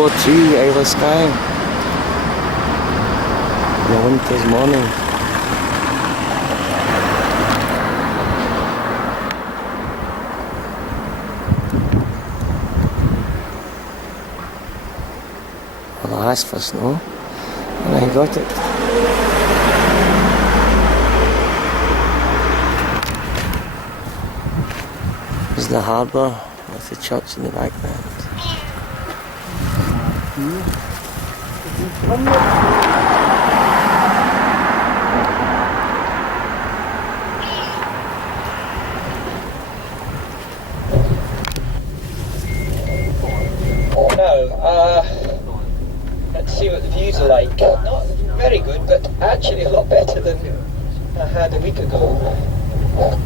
4-3 over Skye in a winter's morning. Well, I asked for snow and I got it. There's the harbour with the church in the background. Let's see what the views are like. Not very good, but actually a lot better than I had a week ago.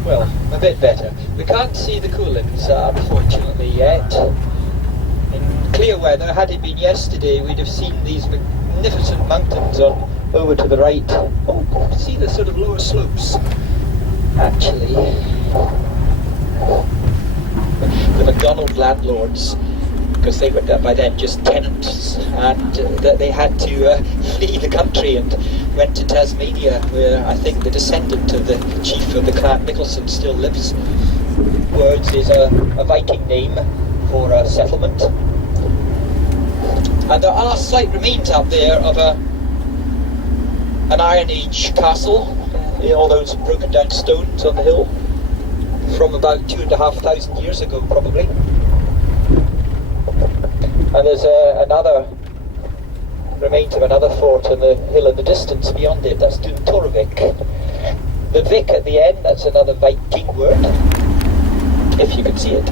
Well, a bit better. We can't see the Coolins, unfortunately, yet. In clear weather, had it been yesterday, we'd have seen these magnificent mountains on over to the right. Oh, you can see the sort of lower slopes, actually. The McDonald landlords, because they were by then just tenants, and that they had to flee the country and went to Tasmania, where I think the descendant of the chief of the clan Nicholson still lives. Words is a Viking name for a settlement. And there are slight remains up there of an Iron Age castle, all those broken down stones on the hill, from about 2,500 years ago probably. And there's another remains of another fort on the hill in the distance beyond it. That's Duntorvik. The Vik at the end, that's another Viking word, if you can see it.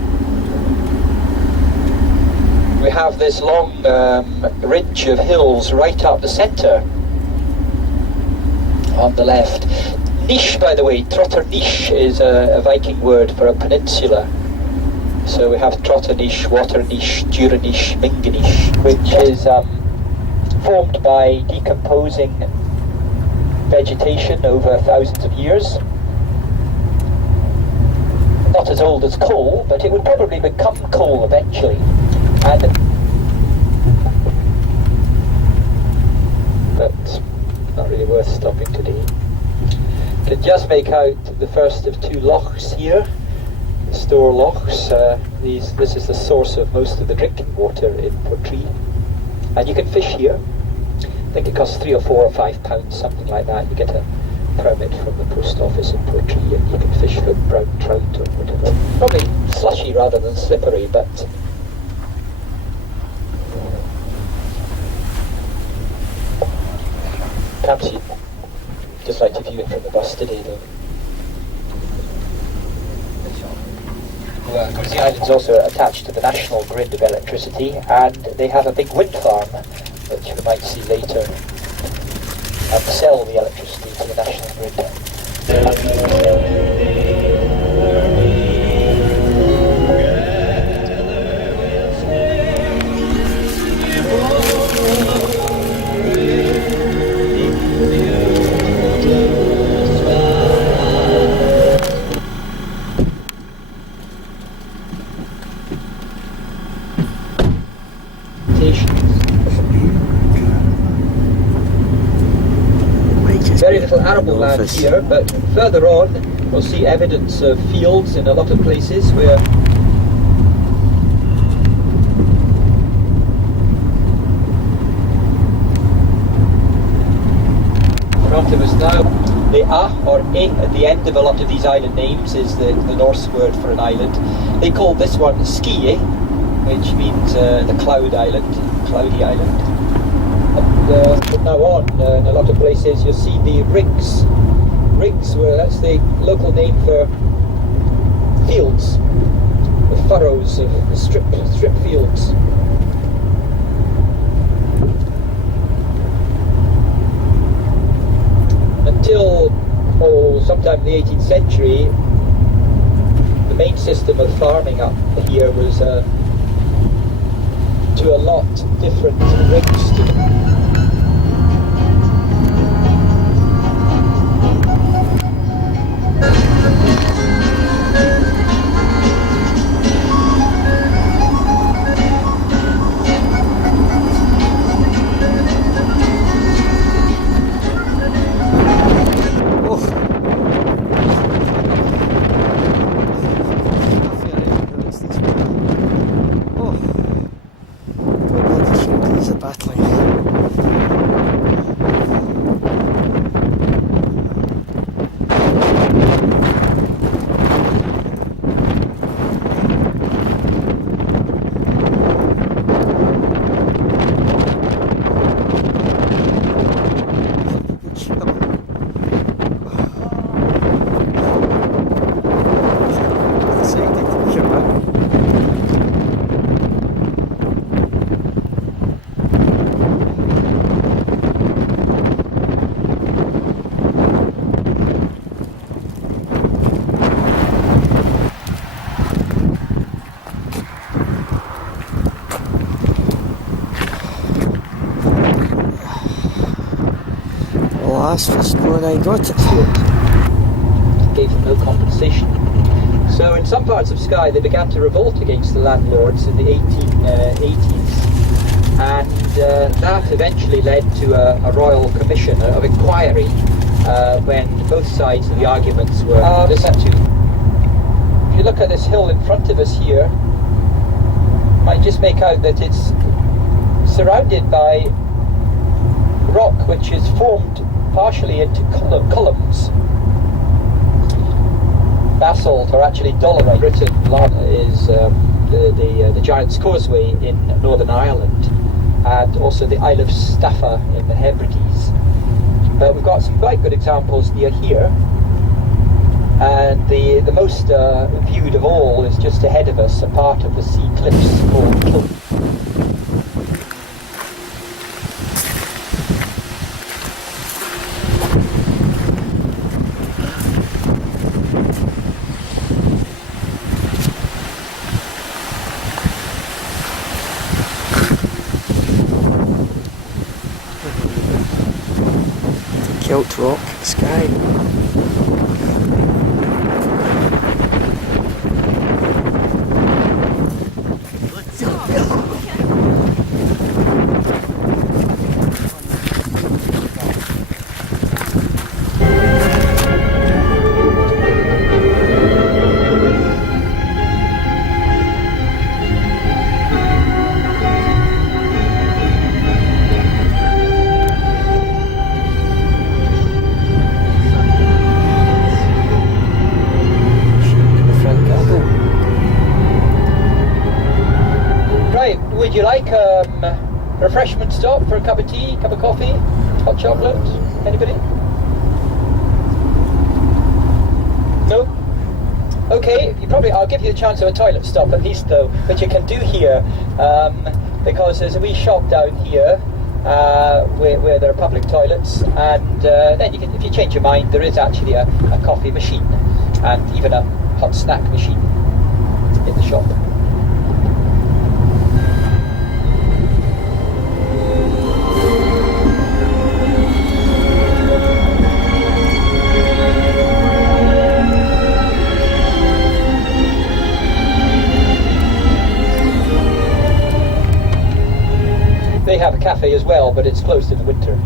We have this long ridge of hills right up the centre on the left. Nish, by the way, Trotternish is a Viking word for a peninsula. So we have Trotternish, Waternish, Duranish, Minganish, which is formed by decomposing vegetation over thousands of years. Not as old as coal, but it would probably become coal eventually. But not really worth stopping today. Can just make out the first of two lochs here. Store lochs. This is the source of most of the drinking water in Portree, and you can fish here. I think it costs £3 or £4 or £5, something like that. You get a permit from the post office in Portree, and you can fish for brown trout or whatever. Probably slushy rather than slippery, but perhaps you'd just like to view it from the bus today, though. Well, the island's also attached to the national grid of electricity, and they have a big wind farm, which we might see later, and sell the electricity to the national grid. Very little arable land here, but further on we'll see evidence of fields in a lot of places where front of us now. The or at the end of a lot of these island names is the Norse word for an island. They call this one Skye, which means the cloud island, cloudy island. And from now on, in a lot of places, you'll see the rigs. Rigs, that's the local name for fields, the furrows of the strip fields. Until sometime in the 18th century, the main system of farming up here was to a lot different rigs to last first when I got it here. Gave them no compensation. So in some parts of Skye they began to revolt against the landlords in the 1880s, and that eventually led to a royal commission of inquiry when both sides of the arguments were listened to. If you look at this hill in front of us here, you might just make out that it's surrounded by rock which is formed partially into columns. Basalt, or actually dolomite. Britain is the Giant's Causeway in Northern Ireland, and also the Isle of Staffa in the Hebrides. But we've got some quite good examples near here, and the most viewed of all is just ahead of us, a part of the sea cliffs called Kiln. Kilt Rock, Skye. Would you like a refreshment stop for a cup of tea, cup of coffee, hot chocolate? Anybody? No? Okay, I'll give you a chance of a toilet stop at least though, which you can do here, because there's a wee shop down here where there are public toilets, and then you can, if you change your mind, there is actually a coffee machine and even a hot snack machine in the shop. They have a cafe as well, but it's closed in the winter.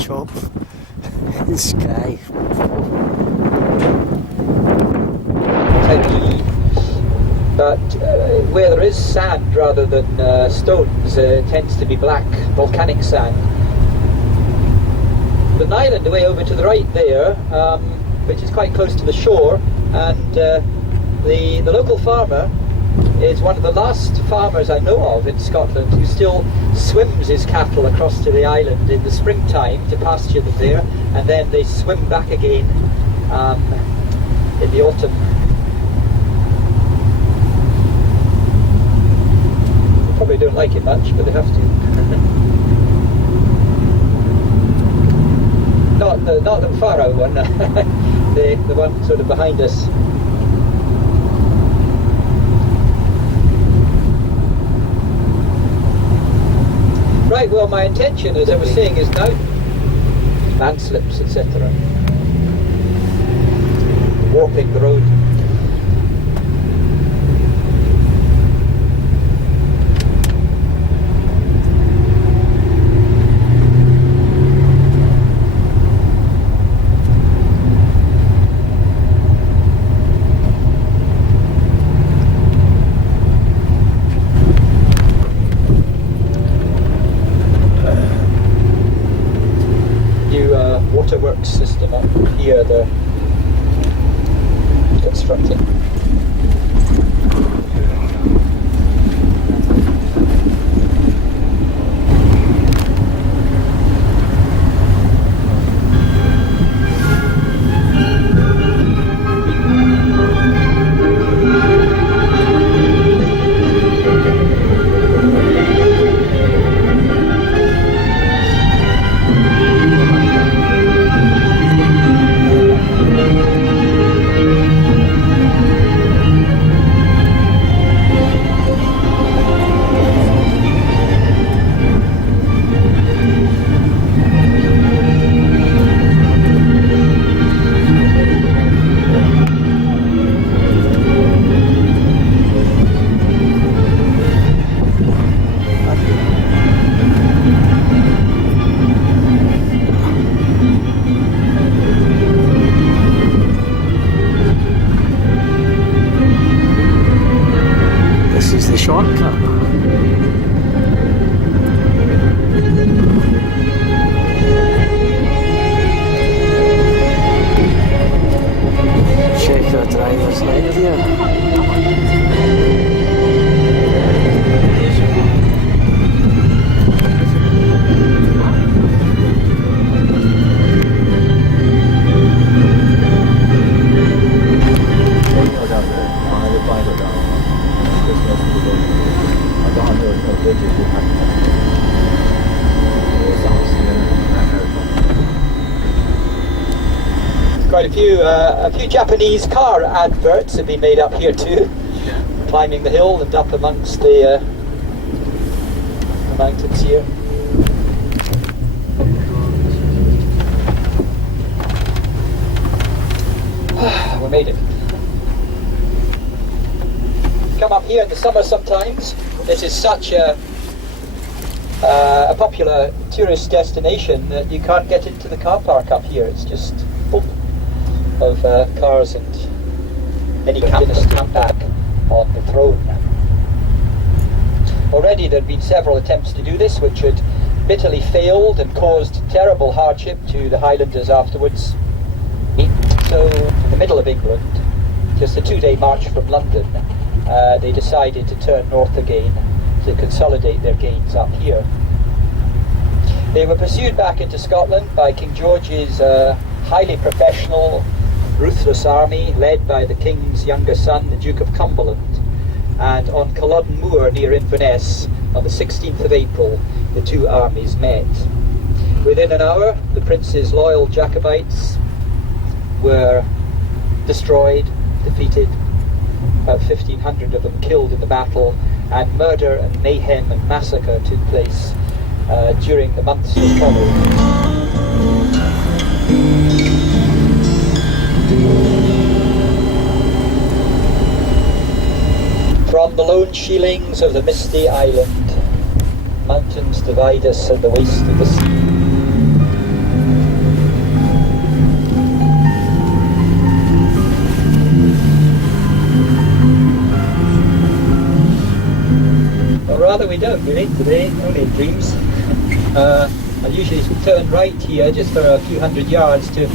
Shop in Skye. But where there is sand rather than stones, it tends to be black volcanic sand. The island away over to the right there, which is quite close to the shore, and the local farmer is one of the last farmers I know of in Scotland who still swims his cattle across to the island in the springtime to pasture them there, and then they swim back again in the autumn. They probably don't like it much, but they have to. Not the far out one, the one sort of behind us. Right, well, my intention, as I was saying, is now landslips, etc. Warping the road. Waterworks system up here. Got shortcut. Check the driver's light here. Quite a few Japanese car adverts have been made up here too. Yeah. Climbing the hill and up amongst the mountains here. We made it. Come up here in the summer sometimes. This is such a popular tourist destination that you can't get into the car park up here. It's just full of cars and many candidates come back on the throne. Already there had been several attempts to do this which had bitterly failed and caused terrible hardship to the Highlanders afterwards. So in the middle of England, just a 2-day march from London, they decided to turn north again to consolidate their gains up here. They were pursued back into Scotland by King George's highly professional, ruthless army led by the King's younger son, the Duke of Cumberland. And on Culloden Moor near Inverness, on the 16th of April, the two armies met. Within an hour, the Prince's loyal Jacobites were destroyed, defeated, about 1,500 of them killed in the battle, and murder and mayhem and massacre took place during the months that followed. From the lone sheilings of the misty island, mountains divide us and the waste of the sea. Or rather we don't really today, only in dreams. I usually turn right here just for a few hundred yards to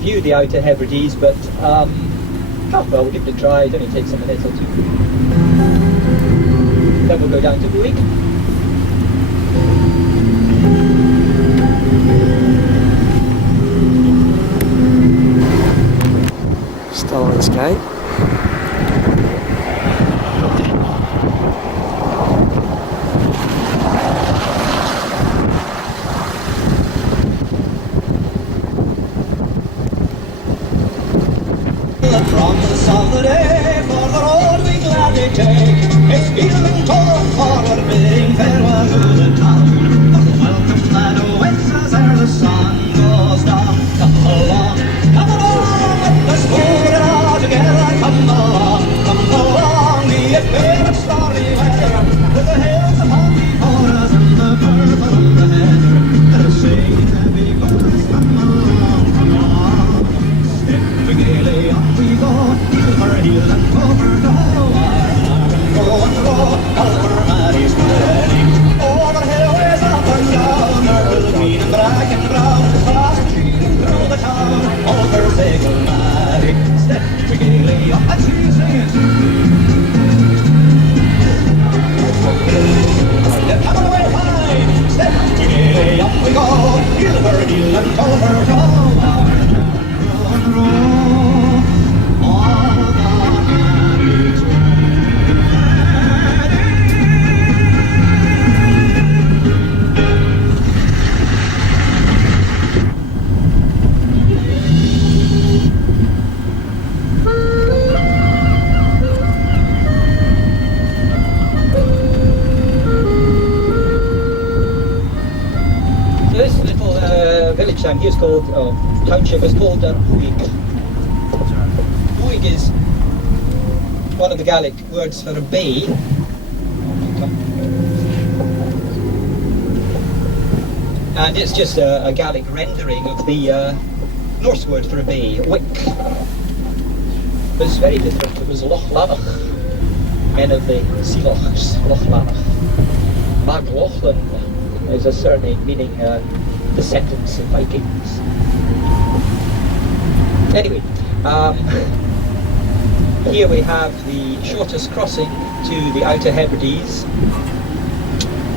view the Outer Hebrides, but oh well, we'll give it a try. It only takes a minute or two. Then we'll go down to Bouygues. Still in Skye. From the sun the day, for the road we gladly take. It's feeling torn forward, bidding farewell to the town. For the welcome that awaits us ere the sun goes down. Come along, let us move it all together. Come along, the favorite starry weather, with the hills upon before us and the purple on the heather. Let us sing happy birds, come along. Step gaily up we go, heel for heel and go for go. Over Mary's wedding, over highways up and down, over green and black and brown, fast cheating through the town, over Ziggle Mary. Step gaily up and she's singing. Step up away high, step gaily up we go, heel for heel and go for go. Village town here is called, township is called Bouygues. Bouygues is one of the Gaelic words for a bay. And it's just a Gaelic rendering of the Norse word for a bay, wick. But it's very different. It was Loch Lanach, men of the sea lochs, Lochlanach. Mag Lochlin is a surname meaning descendants of Vikings. Anyway, here we have the shortest crossing to the Outer Hebrides,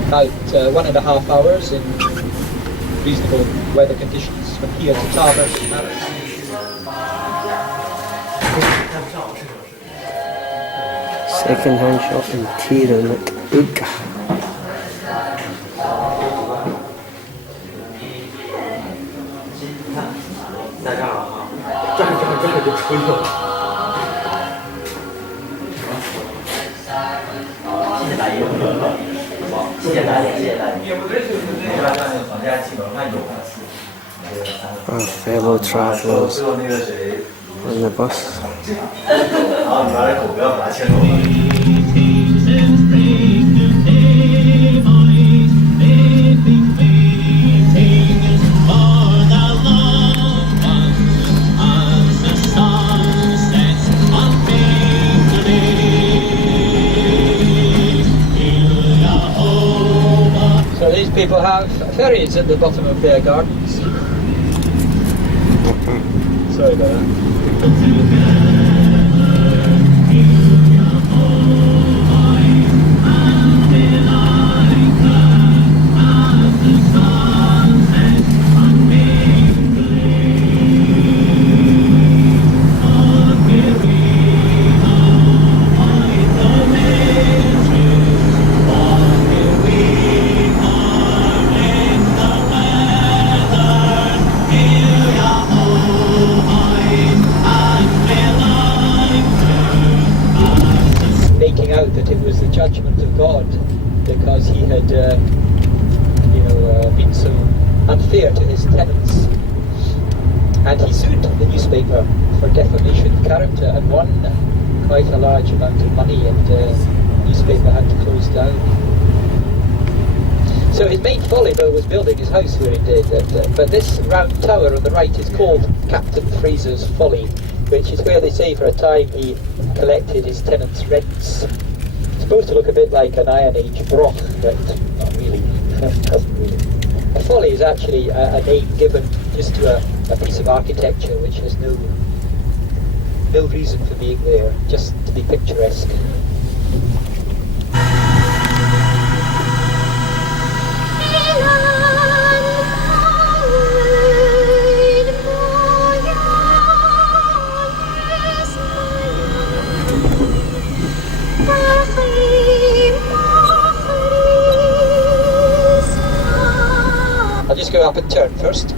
about 1.5 hours in reasonable weather conditions from here to Tarbert. Second-hand shop in Tirunuk, Uga. 在这儿了哈，这儿就吹了。谢谢大爷，谢谢大爷，谢谢大爷。房价基本上有了。Our fellow travellers on the bus. 好，你把这狗不要拿牵走。 So these people have ferries at the bottom of their gardens. Sorry about that. That it was the judgment of God because he had, been so unfair to his tenants, and he sued the newspaper for defamation of character and won quite a large amount of money, and the newspaper had to close down. So his main folly though was building his house where he did, but this round tower on the right is called Captain Fraser's Folly, which is where they say for a time he collected his tenants' rents. It's supposed to look a bit like an Iron Age broch, but not really. Doesn't really. A folly is actually a name given just to a piece of architecture which has no reason for being there, just to be picturesque. I'll just go up and turn first.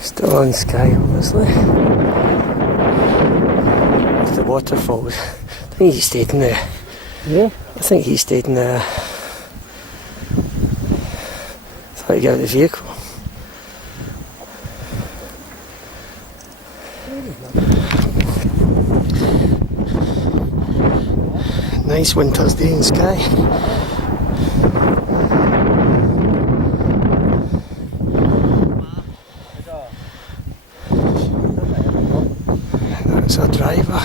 Still on Skye, obviously. With the waterfalls. I think he stayed in there. Yeah? I think he stayed in there. Thought he'd get out of the vehicle. Nice winter's day in Skye. That's our driver.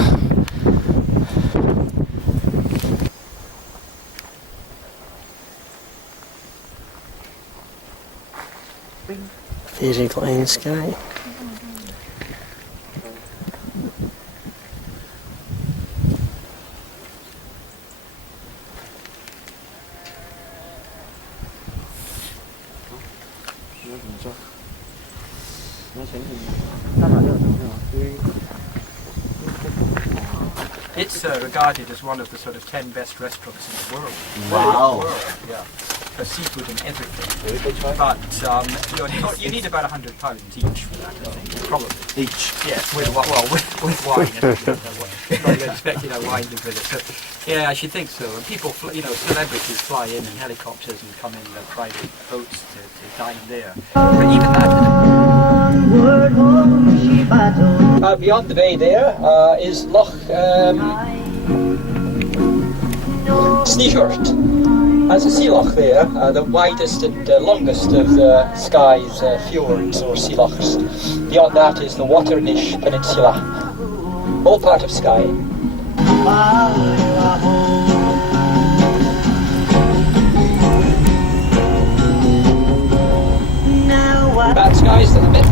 Fairy Glen Skye. It's regarded as one of the sort of 10 best restaurants in the world. Wow. Yeah. For seafood and everything. But you need about £100 each for that, I think. Probably. Each. Yes, with wine. And probably expecting a wine with it. So, yeah, I should think so. And people, celebrities fly in helicopters and come in their private boats to dine there. But even that. Beyond the bay there is Loch Sneeshort. There's a sea loch there, the widest and longest of the Skye's fjords or sea lochs. Beyond that is the Waternish Peninsula, all part of Skye. Bad skies to the bit.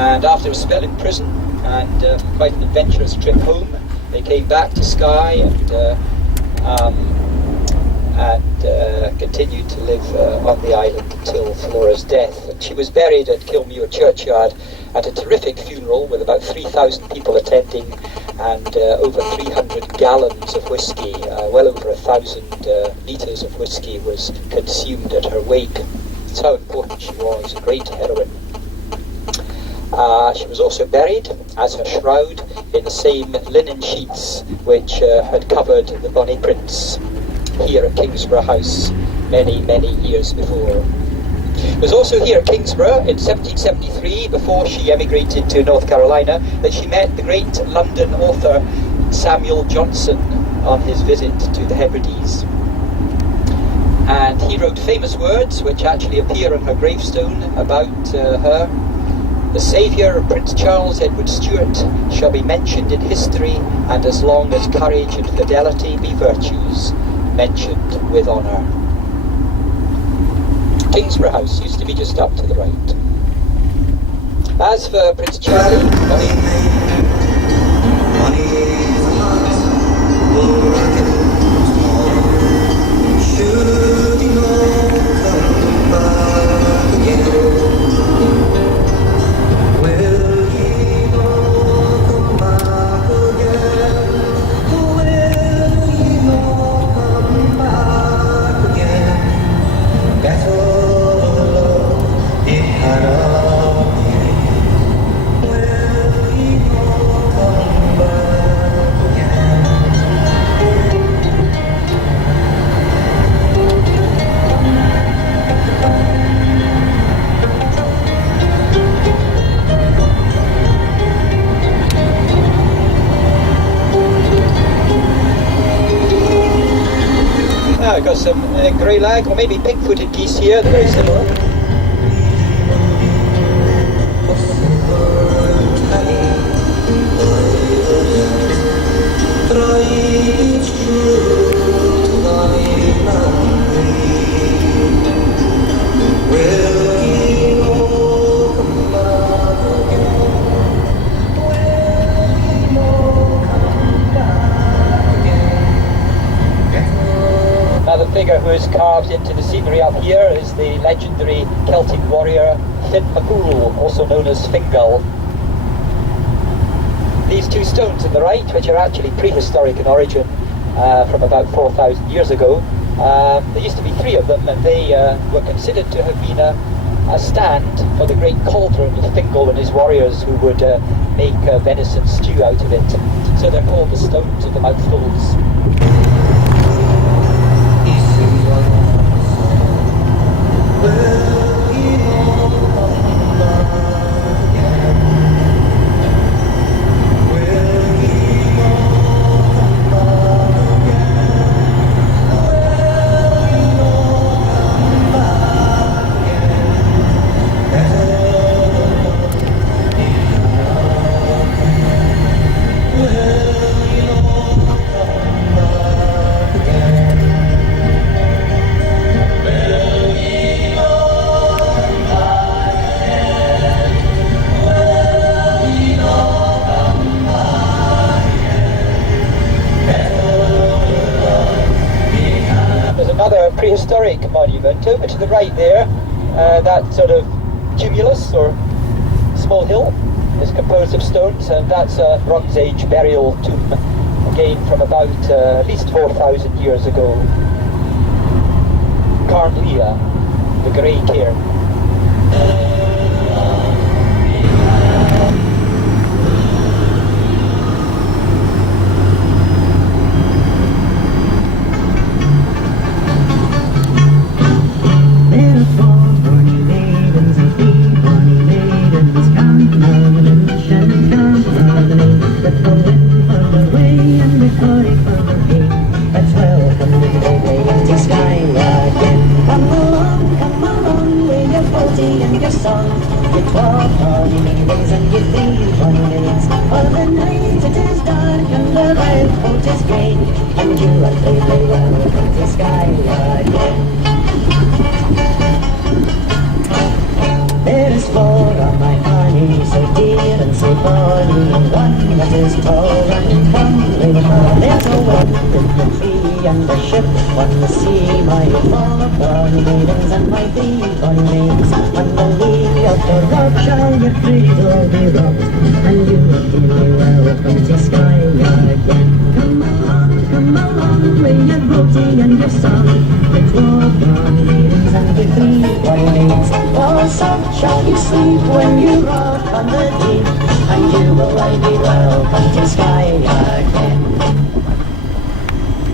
And after a spell in prison and quite an adventurous trip home, they came back to Skye and continued to live on the island until Flora's death. And she was buried at Kilmuir churchyard at a terrific funeral with about 3,000 people attending and over 300 gallons of whiskey, well over 1,000 litres of whiskey was consumed at her wake. That's how important she was, a great heroine. She was also buried, as her shroud, in the same linen sheets which had covered the Bonnie Prince here at Kingsborough House many, many years before. It was also here at Kingsborough in 1773, before she emigrated to North Carolina, that she met the great London author Samuel Johnson on his visit to the Hebrides. And he wrote famous words which actually appear on her gravestone about her. The saviour of Prince Charles Edward Stuart shall be mentioned in history, and as long as courage and fidelity be virtues, mentioned with honour. Kingsborough House used to be just up to the right. As for Prince Charlie, I've got some grey lag, or maybe pink-footed geese here, they're very similar. Another figure who is carved into the scenery up here is the legendary Celtic warrior Finn MacCool, also known as Fingal. These two stones on the right, which are actually prehistoric in origin, from about 4,000 years ago, there used to be three of them, and they were considered to have been a stand for the great cauldron of Fingal and his warriors, who would make venison stew out of it. So they're called the stones of the mouthfuls. Prehistoric monument over to the right there, that sort of tumulus or small hill is composed of stones, and that's a Bronze Age burial tomb. again from about at least 4,000 years ago. Carnlia, the grey cairn.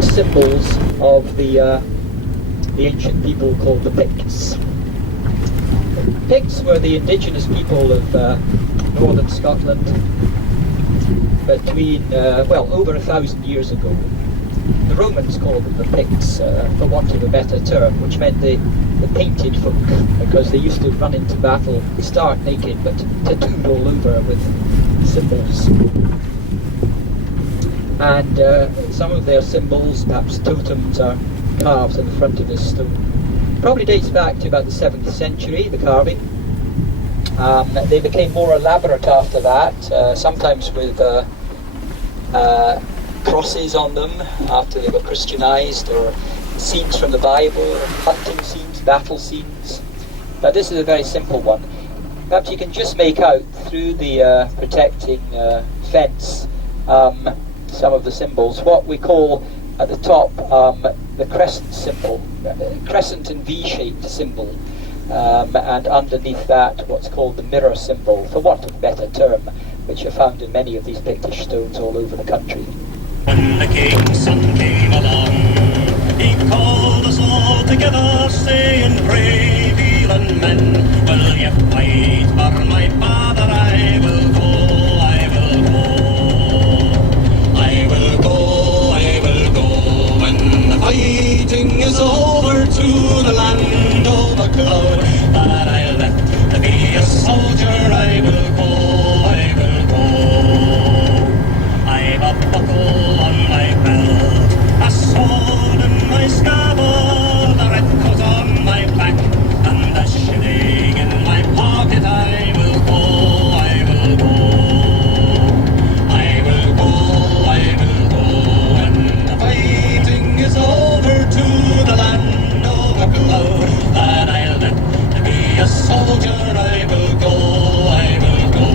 Symbols of the ancient people called the Picts. The Picts were the indigenous people of northern Scotland between, well, over 1,000 years ago. The Romans called them the Picts, for want of a better term, which meant the painted folk, because they used to run into battle stark naked but tattooed all over with symbols. And some of their symbols, perhaps totems, are carved in the front of this stone. Probably dates back to about the 7th century, the carving. They became more elaborate after that, sometimes with crosses on them after they were Christianized, or scenes from the Bible, or hunting scenes, battle scenes. But this is a very simple one. Perhaps you can just make out through the protecting fence some of the symbols, what we call at the top the crescent symbol, crescent and V-shaped symbol, and underneath that what's called the mirror symbol, for want of a better term, which are found in many of these Pictish stones all over the country. When the king's son came along, he called us all together, saying, "Brave Elan men, will ye fight for my father? I will go, I will go. I will go, I will go, when the fighting is over, to the land of the cloud that I left to be a soldier. I will go, I will go. I've a buckle on my belt, a sword in my scabbard, a red coat on my back, and a shilling in my pocket. I will go, I will go. I will go, I will go, when the fighting is over, to the land of the cloud that I left to be a soldier. I will go, I will go.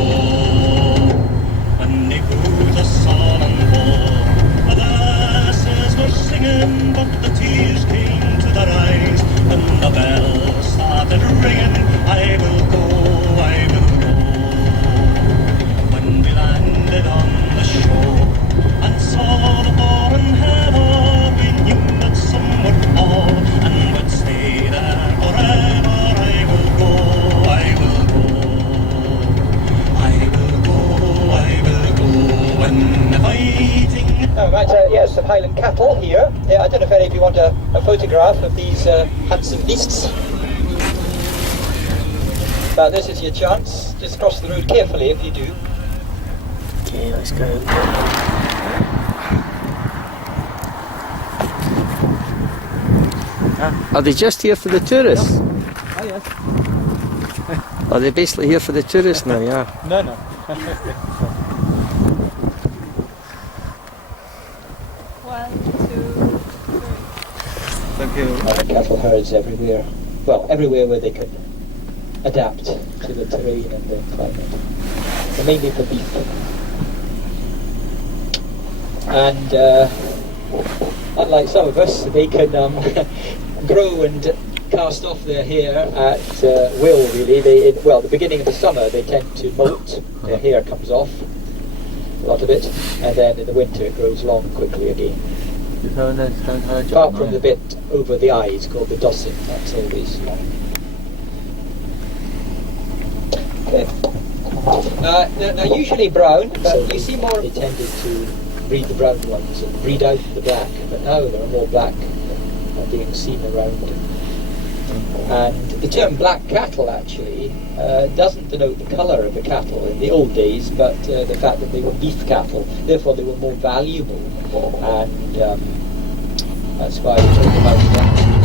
When they put us all on board, the lasses were singing, but the tears came to their eyes when the bells started ringing. I will go, I will go. When we landed on the shore and saw the foreign heather, we knew that some would fall and would stay there forever. I will go, I will go. I will go, I will go, when the fighting... Oh, right, yes, some Highland cattle here. Yeah, I don't know if any of you want a photograph of these handsome beasts. But this is your chance. Just cross the road carefully if you do. Okay, let's go. Are they just here for the tourists? Oh, yes. Are they basically here for the tourists now, yeah? No, no. 1, 2, 3. Thank you. Cattle herds everywhere. Well, everywhere where they can adapt to the terrain and the climate. But mainly for beef. and unlike some of us, they can grow and cast off their hair at will, really. Well, the beginning of the summer they tend to molt, their hair comes off, a lot of it, and then in the winter it grows long quickly again. Apart from the bit over the eyes called the dossing, that's always long. Okay. Now usually brown, but so you see more. They tended to breed the brown ones and breed out the black, but now there are more black being seen around. And the term black cattle actually doesn't denote the colour of the cattle in the old days, but the fact that they were beef cattle, therefore they were more valuable, and that's why we talk about that.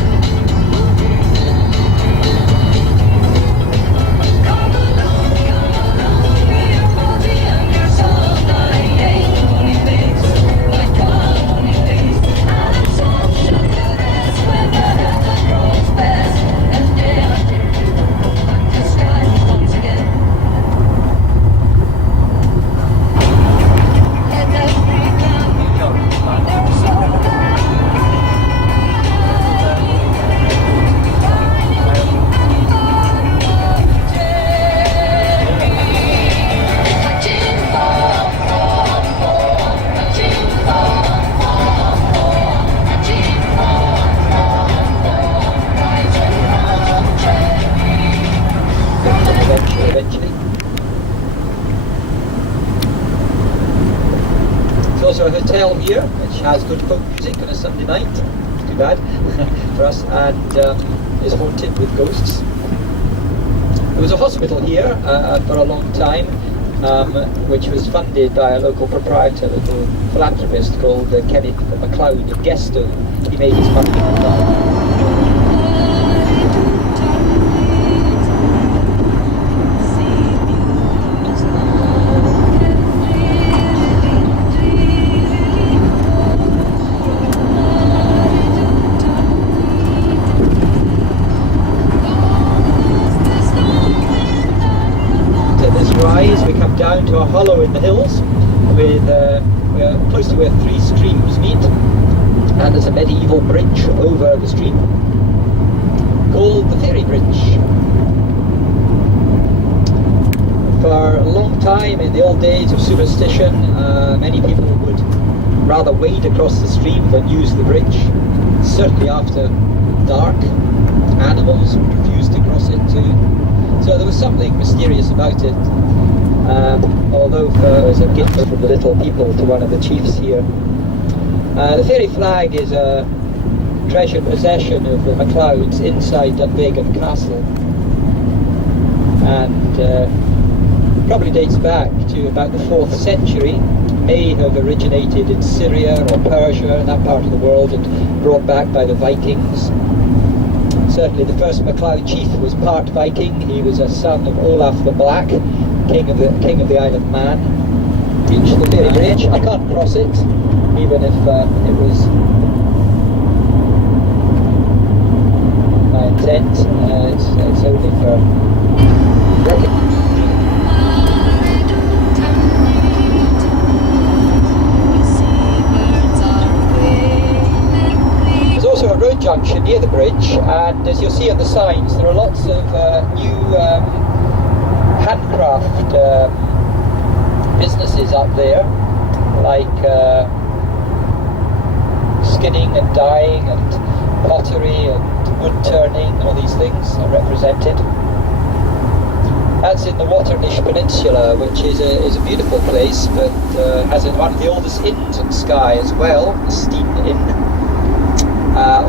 There's also a hotel here which has good folk music on a Sunday night, too bad for us, and is haunted with ghosts. There was a hospital here for a long time, which was funded by a local proprietor, a little philanthropist called Kenneth MacLeod of Gesto. He made his money from that. We come down to a hollow in the hills with close to where three streams meet, and there's a medieval bridge over the stream called the Ferry Bridge. For a long time in the old days of superstition, many people would rather wade across the stream than use the bridge. Certainly after dark, animals would refuse to cross it too. So there was something mysterious about it. Although as a gift from the little people to one of the chiefs here. The fairy flag is a treasured possession of the MacLeods inside Dunvegan Castle, and probably dates back to about the 4th century. May have originated in Syria or Persia, that part of the world, and brought back by the Vikings. Certainly the first MacLeod chief was part Viking. He was a son of Olaf the Black, king of the Isle of Man. Reach the Ferry Bridge. I can't cross it, even if it was my intent. It's only for There's also a road junction near the bridge, and as you'll see on the signs, there are lots of new handcraft businesses up there, like skinning and dyeing and pottery and wood turning. All these things are represented. That's in the Waternish Peninsula, which is a beautiful place, but has one of the oldest inns in Skye as well, the Steam Inn.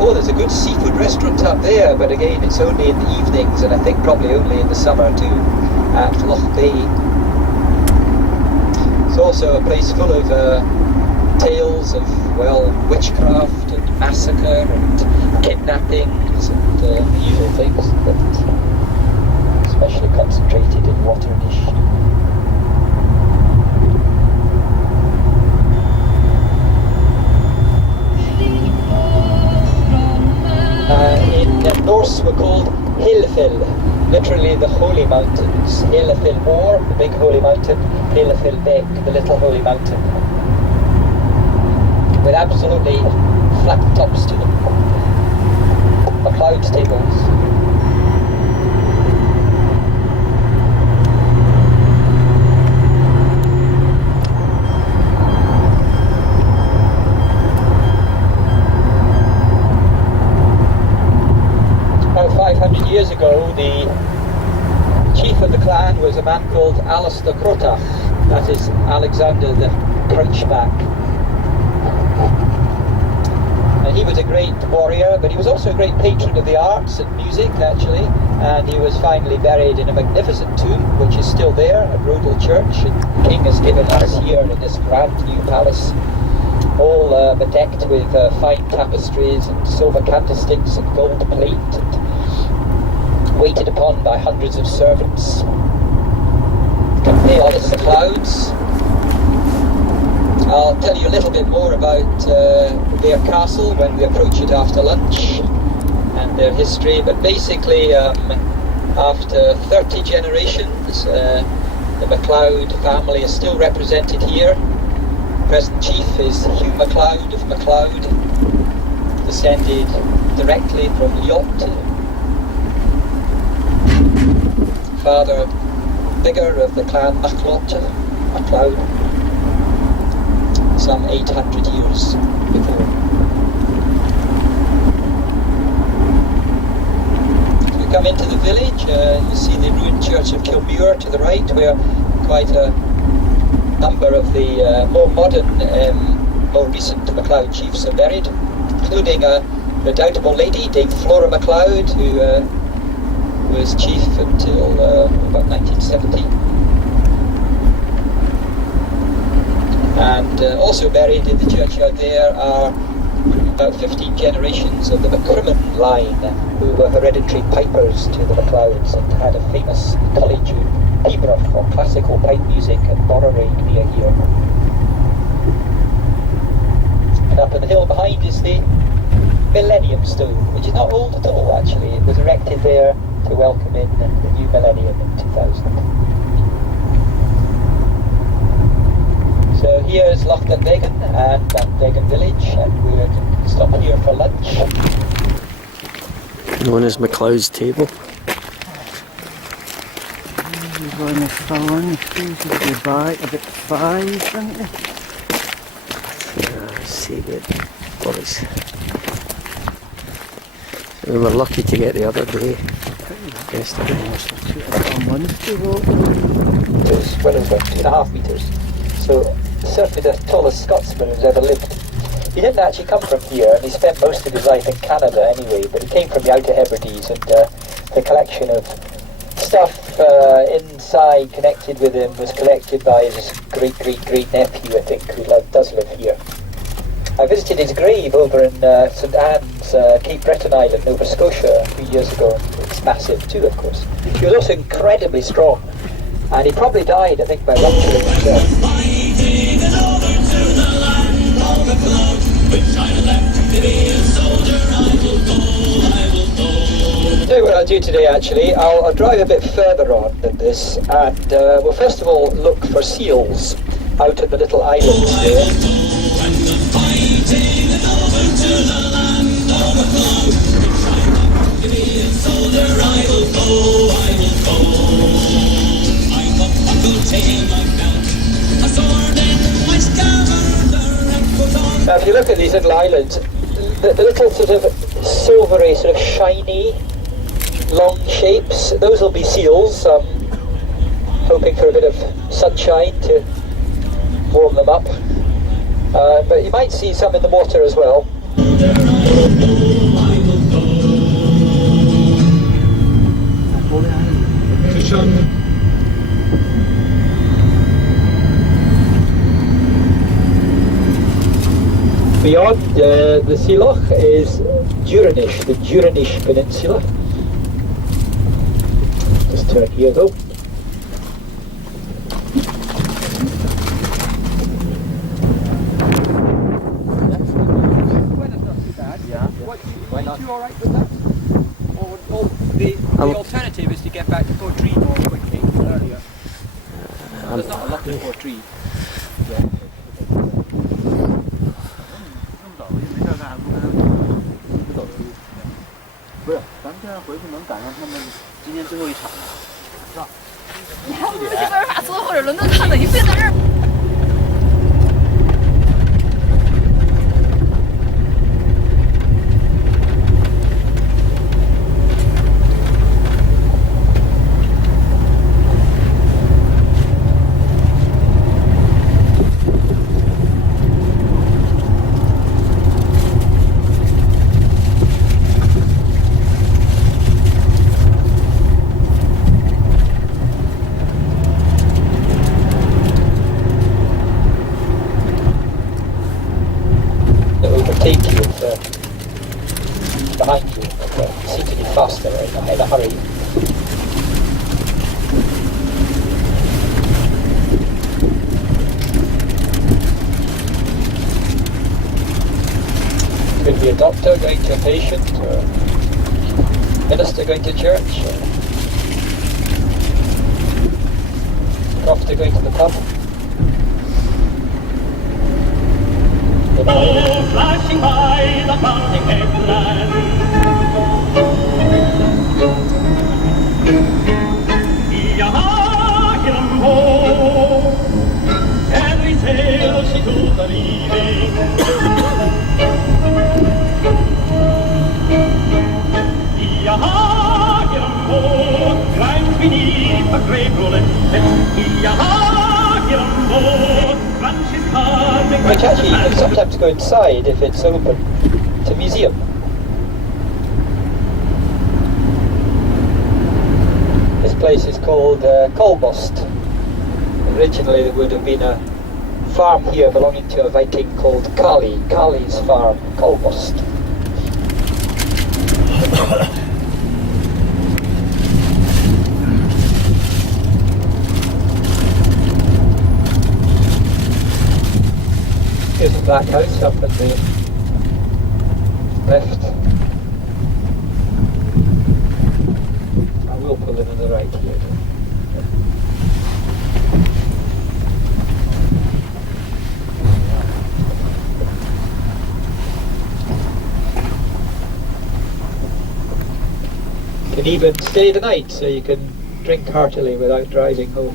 There's a good seafood restaurant up there, but again it's only in the evenings, and I think probably only in the summer too, at Loch Bay. It's also a place full of tales of, well, witchcraft and massacre and kidnappings and the usual things, but especially concentrated in Waternish. In Norse were called Hillfell, literally the holy mountains. Hillfell Moor, the big holy mountain, Hillfell Beck, the little holy mountain. with absolutely flat tops to them. McLeod's tables. About 500 years ago, the chief of the clan was a man called Alistair Crotach, that is Alexander the Crouchback. And he was a great warrior, but he was also a great patron of the arts and music, actually, and he was finally buried in a magnificent tomb, which is still there at Rodel Church, and the king has given us here in this grand new palace, all bedecked with fine tapestries and silver candlesticks and gold plate, and waited upon by hundreds of servants. Company honest the clouds. I'll tell you a little bit more about their castle when we approach it after lunch and their history, but basically after 30 generations the MacLeod family is still represented here. The present chief is Hugh MacLeod of MacLeod, descended directly from Liot. Father Bigger of the clan MacLeod, some 800 years before. If you come into the village, you see the ruined church of Kilmuir to the right, where quite a number of the more modern, more recent MacLeod chiefs are buried, including a redoubtable lady, Dame Flora MacLeod, who was chief until about 1970. And also buried in the churchyard there are about 15 generations of the MacCrimmon line, who were hereditary pipers to the MacLeods and had a famous college in Peabrach for classical pipe music at Borroway near here. And up on the hill behind is the Millennium Stone, which is not old at all actually. It was erected there to welcome in the new millennium in 2000. So here's Loch Dunvegan and Dunvegan village, and we're going to stop here for lunch. Known as MacLeod's table. You're going to fall in, if you buy a bit 5, aren't you? See good boys. We were lucky to get the other day. Yesterday. On Wednesday, It's well over 2.5 metres. So certainly the tallest Scotsman who's ever lived. He didn't actually come from here, and he spent most of his life in Canada anyway, but he came from the Outer Hebrides, and the collection of stuff inside connected with him was collected by his great-great-great-nephew, I think, who does live here. I visited his grave over in St Anne's, Cape Breton Island, Nova Scotia, a few years ago. It's massive too, of course. He was also incredibly strong, and he probably died, I think, by rupturing himself. Tell you what I'll do today, actually. I'll drive a bit further on than this, and we'll first of all look for seals out at the little islands there. Now if you look at these little islands, the little sort of silvery, sort of shiny, long shapes, those will be seals. Hoping for a bit of sunshine to warm them up. But you might see some in the water as well. Beyond the sea loch is Duranish, the Duranish Peninsula. Just turn here though. Why not? You alright with that? Or the alternative is to get back to Portree more quickly earlier. There's not a lot of Portree. Yeah. 这样回去能赶上他们今年最后一场吗？是吧？你还不如去威尔法斯或者伦敦看呢，你非在这儿。Overtake you behind you. Okay. You seem to be faster in a hurry. Could be a doctor going to a patient, or a minister going to church, or a crofter going to the pub. Oh, flashing by the mountain headland, Yaha, Yambo, every sail she goes a leaving. Yaha, Yambo, climbs beneath a grey rolling cliff. Yaha, Yambo, branches carving. Which actually you can sometimes go inside if it's open to museum. This place is called Kolbost. Originally there would have been a farm here belonging to a Viking called Kali's farm, Kolbost. Here's the black house up at the left. I will pull in on the right here. You can even stay the night so you can drink heartily without driving home.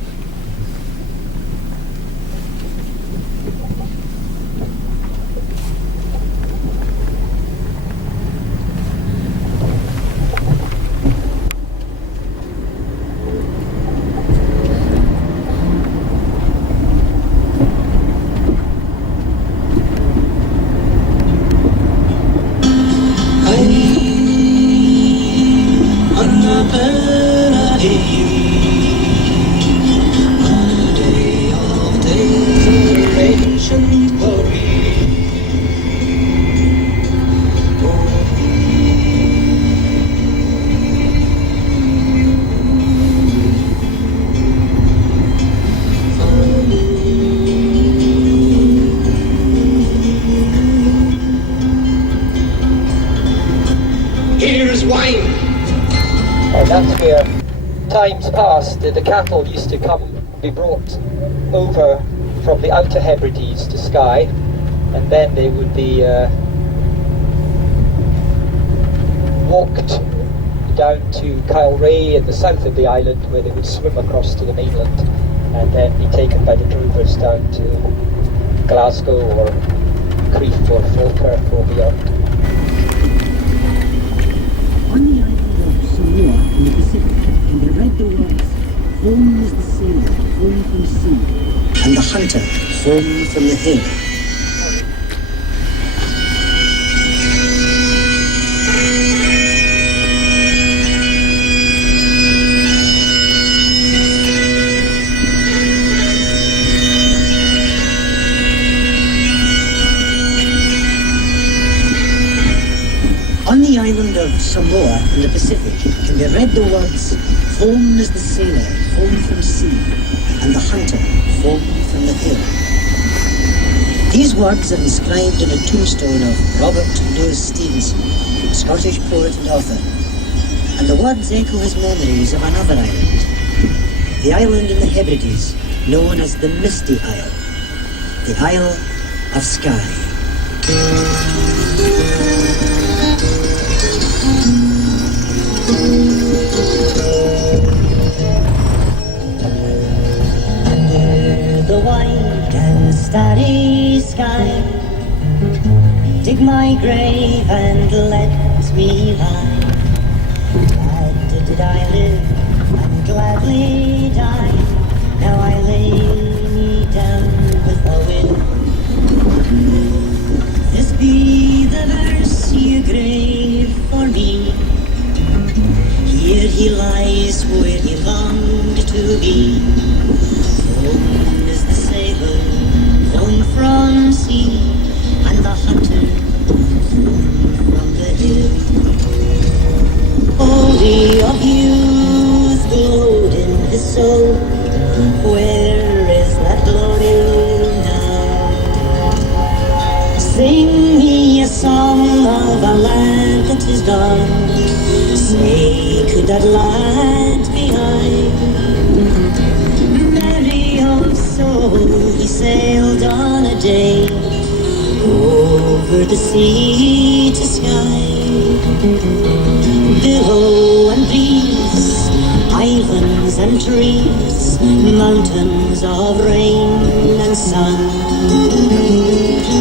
Here's wine. And that's where times past the cattle used to be brought over from the Outer Hebrides to Skye, and then they would be walked down to Kyle in the south of the island, where they would swim across to the mainland and then be taken by the drovers down to Glasgow or Crieff or Falkirk or beyond. On the island of Samoa in the Pacific can be read the words, "Home is the sailor, home from sea, and the hunter, home from the hill." On the island of Samoa in the Pacific can be read the words, "Home is the sailor, home from sea, and the hunter, home from the hill." These words are inscribed in a tombstone of Robert Louis Stevenson, Scottish poet and author, and the words echo his memories of another island, the island in the Hebrides known as the Misty Isle, the Isle of Skye. Dig my grave and let me lie. Glad did I live and gladly die. Now I lay me down with a will. This be the verse you grave for me. Here he lies where he longed to be. Home is the sailor, home from sea, and the hunter from the hill. Holy of youth glowed in his soul. Where is that glory now? Sing me a song of a land that is gone. Say, could that land be high? Merry of soul, he sailed on a day over the sea to Skye. Billow and breeze, islands and trees, mountains of rain and sun.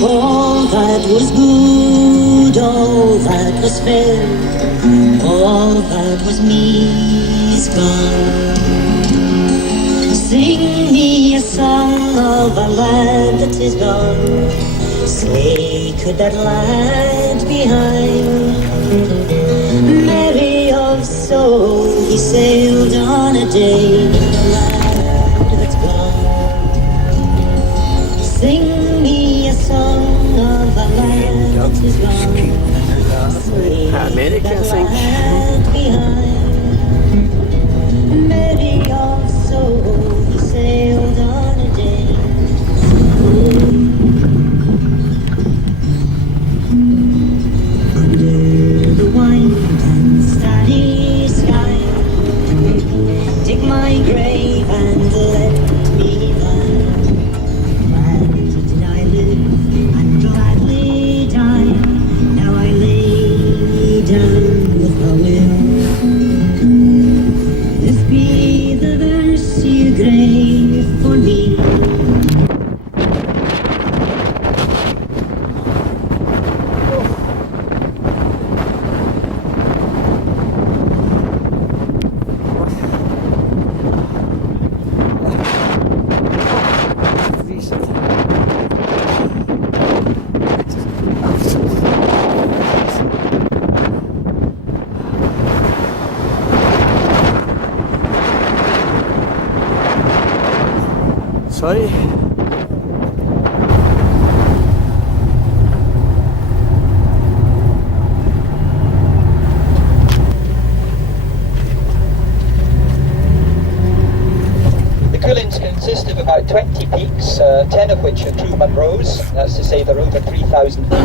All that was good, all that was fair, all that was me's gone. Sing me a song of a land that is gone. Say, could that land be high? Merry of soul, he sailed on a day in the land that's gone. Sing me a song of a land that is gone. Say, could that land be high? Merry of soul, he sailed on a day. Under the wine and starry sky, dig my grave and let me lie. Glad did I live and gladly die. Now I lay down with a will. This be the verse you grave for me. Sorry. The Cuillins consist of about 20 peaks, 10 of which are true Munros. That's to say they're over 3,000 feet.